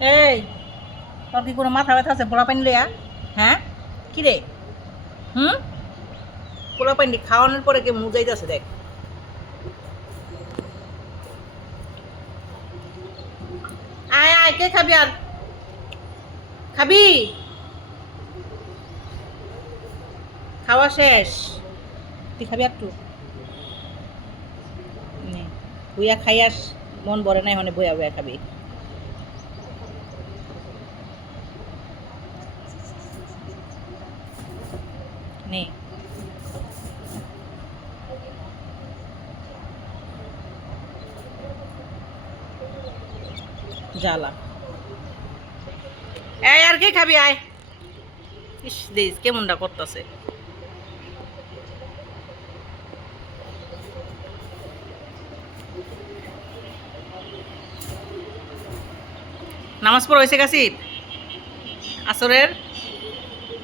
এই তোর কি কোনো মাথা ব্যথা আছে পোলা পানি লইয়া? হ্যাঁ কি রে? হুম, পোলা পানি খাওয়ানোর পরে কে মুজাইতেছে দেখ। আয় আয়, কে খাবি আর? খাবি? খাওয়া শেষ? তুই খাবি একটু? নে, বইয়া খাইয়াস। মন ভরে নাই মানে বইয়া বইয়া খাবি। নে, জ্বালা। এই আর কে খাবি? আয়। ইস দেখ কেমনটা করতেছে। নামাজ পড়ো হয়েছে কাশিপ? আসরের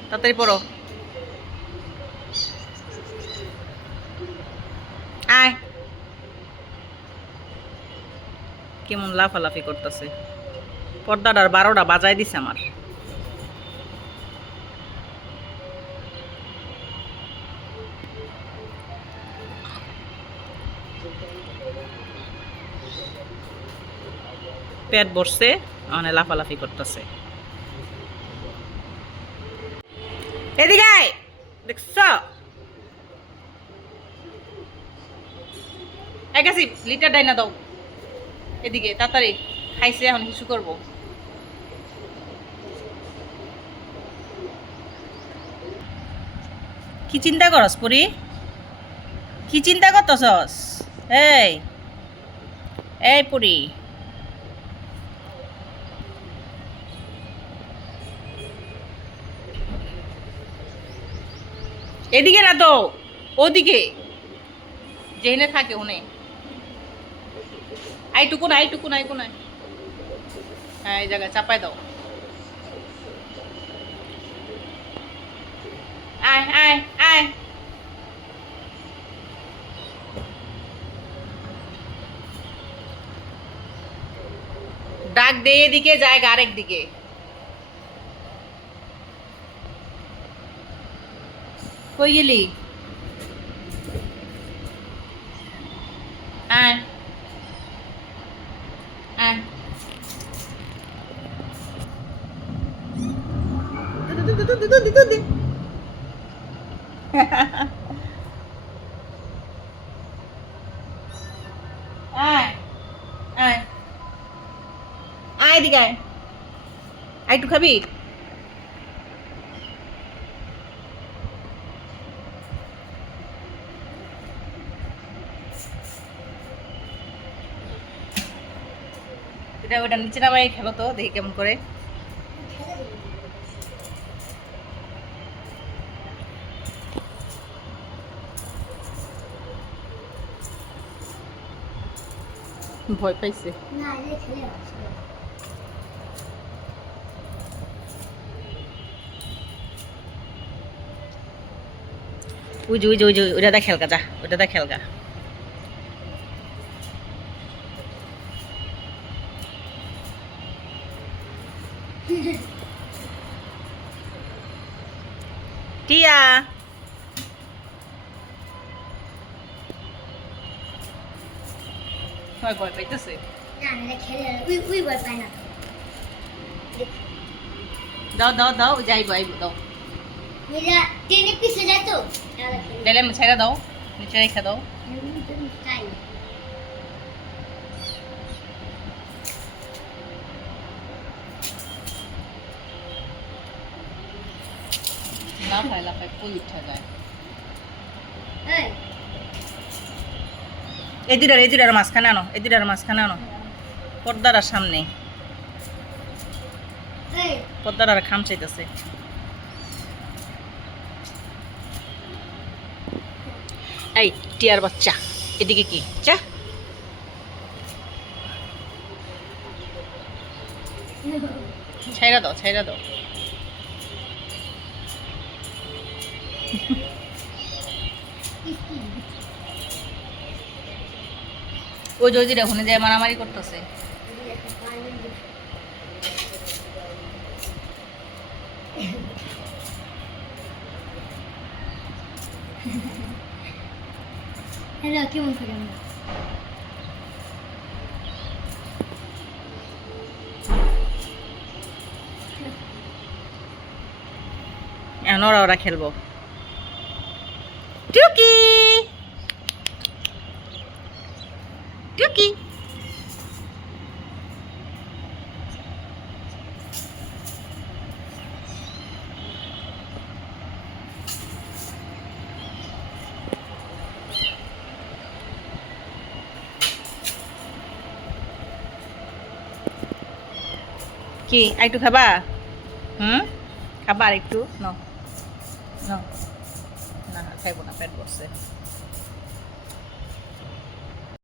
তাড়াতাড়ি পড়ো। আয়। কেমন লাফালাফি করতেছে। পর্দাটার 12টা বাজায় দিছে আমার। পেট ভরছে, মানে লাফালাফি করতেছে। এদিকে আয়, দেখছ? এক আসি লিটার ডাইনা দাও এদিকে তাড়াতাড়ি। খাইছে এখন কিছু করবো। কি চিন্তা করস পরি? কি চিন্তা করতেছস? এই এই পরি, এদিকে না তো, ওদিকে যেখানে থাকে ওনে। আইটুকুন আইটুকুন আইকুন আয়। হ্যাঁ এই জায়গায় চাপাই দাও। আয় আয় আয়। ডাক দে এদিকে, জায়গা আরেক দিকে। কই গেলি? আয় আয়। আয় আয় আয় এদিকে আয়। আয় একটু খাবি? এটা ওটা নিচে নামাই খেলো তো, দেখি কেমন করে। ভয় পাইছে। ওই যে ওই যে ওই যে ওইটা দেখ খেলগা, যা ওইটা দেখ খেলগা। টিয়া ভয় ভয় পাইতেছে। দাও দাও দাও, যাইবো আইবো দাও। ডেলে ছেড়ে দাও, নিচে রেখে দাও। লাফায় লাফায় ফুল উঠা যায়। এই দুটার মাঝখানে আনো, এই দুটার মাঝখানে আনো। পর্দার সামনে, পর্দার খাম চাইতেছে। এই টিয়ার বাচ্চা, এদিকে কি চা? ছাইরা দাও ছাইরা দাও। ওই যে ওই যে ওখানে যে মারামারি করতেছে। হ্যাঁ কেমন থাকে আমরা এখন ওরা ওরা খেলবো টুকি টুকি কি আরেকটু খাবা খাবা আর একটু ন না না খাইবো না পেট বসছে